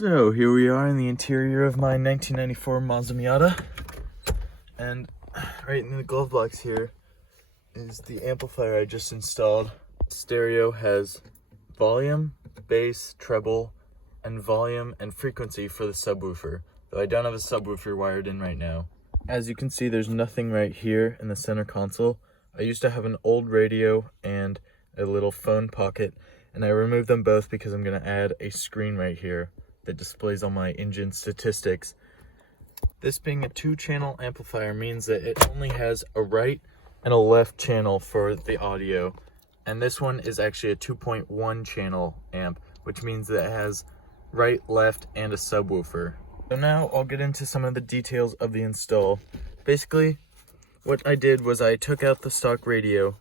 So here we are in the interior of my 1994 Mazda Miata, and right in the glove box here is the amplifier I just installed. Stereo has volume, bass, treble, and volume and frequency for the subwoofer, though I don't have a subwoofer wired in right now. As you can see, there's nothing right here in the center console. I used to have an old radio and a little phone pocket, and I removed them both because I'm going to add a screen right here that displays all my engine statistics. This being a 2-channel amplifier means that it only has a right and a left channel for the audio, and this one is actually a 2.1 channel amp, which means that it has right, left, and a subwoofer. So now I'll get into some of the details of the install. Basically, what I did was I took out the stock radio,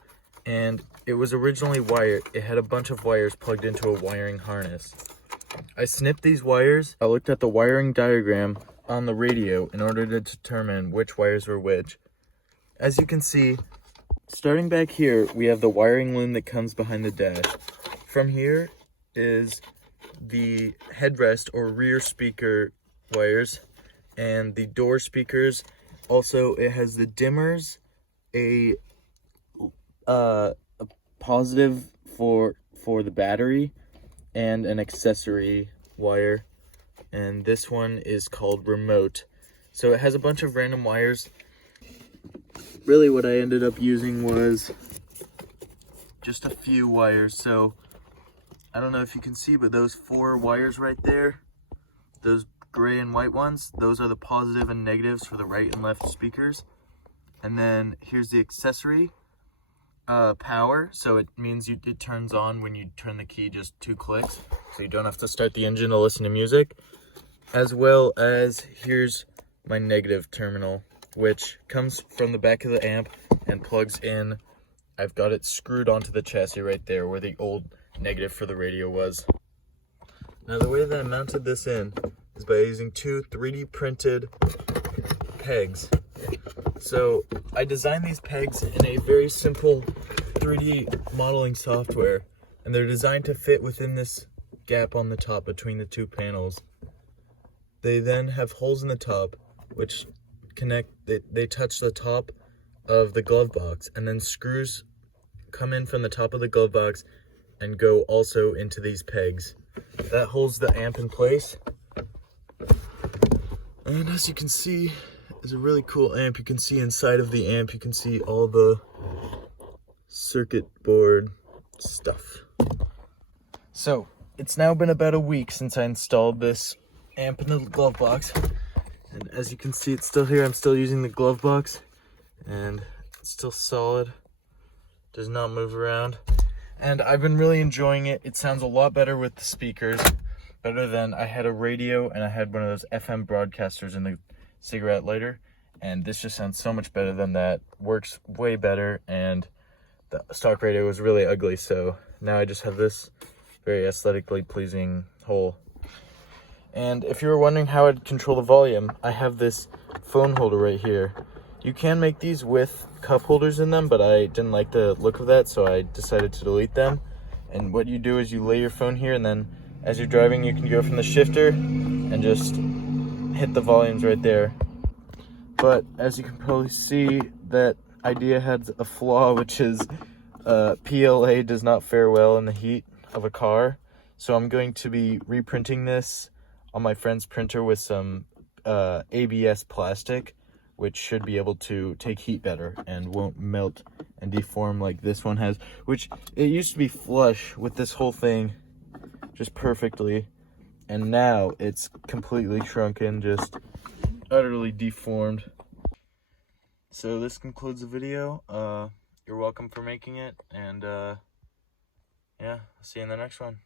and it was originally wired. It had a bunch of wires plugged into a wiring harness. I snipped these wires. I looked at the wiring diagram on the radio in order to determine which wires were which. As you can see, starting back here, we have the wiring loom that comes behind the dash. From here is the headrest or rear speaker wires and the door speakers. Also, it has the dimmers, a positive for the battery, and an accessory wire, and this one is called remote. So it has a bunch of random wires. Really what I ended up using was just a few wires. So I don't know if you can see, but those 4 wires right there, those gray and white ones, those are the positive and negatives for the right and left speakers. And then here's the accessory power, so it means it turns on when you turn the key just 2 clicks, so you don't have to start the engine to listen to music. As well as here's my negative terminal, which comes from the back of the amp and plugs in. I've got it screwed onto the chassis right there where the old negative for the radio was. Now the way that I mounted this in is by using 2 3D printed pegs. So I designed these pegs in a very simple 3D modeling software, and they're designed to fit within this gap on the top between the 2 panels. They then have holes in the top which connect, they touch the top of the glove box, and then screws come in from the top of the glove box and go also into these pegs. That holds the amp in place. And as you can see, it's a really cool amp. You can see inside of the amp, you can see all the circuit board stuff. So it's now been about a week since I installed this amp in the glove box, and as you can see, it's still here. I'm still using the glove box, and it's still solid, does not move around, and I've been really enjoying it. It sounds a lot better with the speakers, better than I had a radio and I had one of those FM broadcasters in the cigarette lighter, and this just sounds so much better than that. Works way better, and the stock radio was really ugly, so now I just have this very aesthetically pleasing hole. And if you were wondering how I'd control the volume, I have this phone holder right here. You can make these with cup holders in them, but I didn't like the look of that, so I decided to delete them. And what you do is you lay your phone here, and then as you're driving, you can go from the shifter and just hit the volumes right there. But as you can probably see, that idea had a flaw, which is PLA does not fare well in the heat of a car. So I'm going to be reprinting this on my friend's printer with some ABS plastic, which should be able to take heat better and won't melt and deform like this one has, which it used to be flush with this whole thing just perfectly, and now it's completely shrunken, just utterly deformed. So this concludes the video. You're welcome for making it, and yeah, I'll see you in the next one.